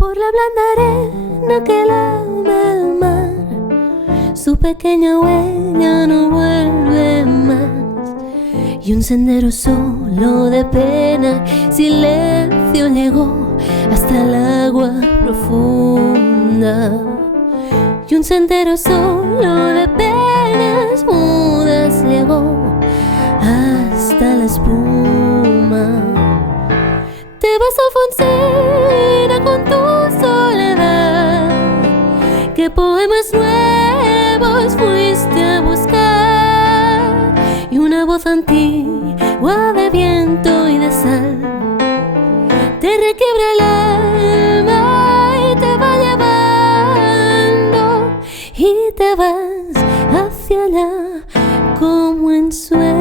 Por la blanda arena que lame el mar, su pequeña huella no vuelve más. Y un sendero solo de pena, silencio llegó hasta el agua profunda. Y un sendero solo de penas mudas llegó hasta la espuma. Te vas, Alfonsina, con tu soledad. ¿Qué poemas nuevos fuiste a buscar? Y una voz antigua de viento y de sal te requiebra el alma y te va llevando, y te vas hacia allá como en sueños.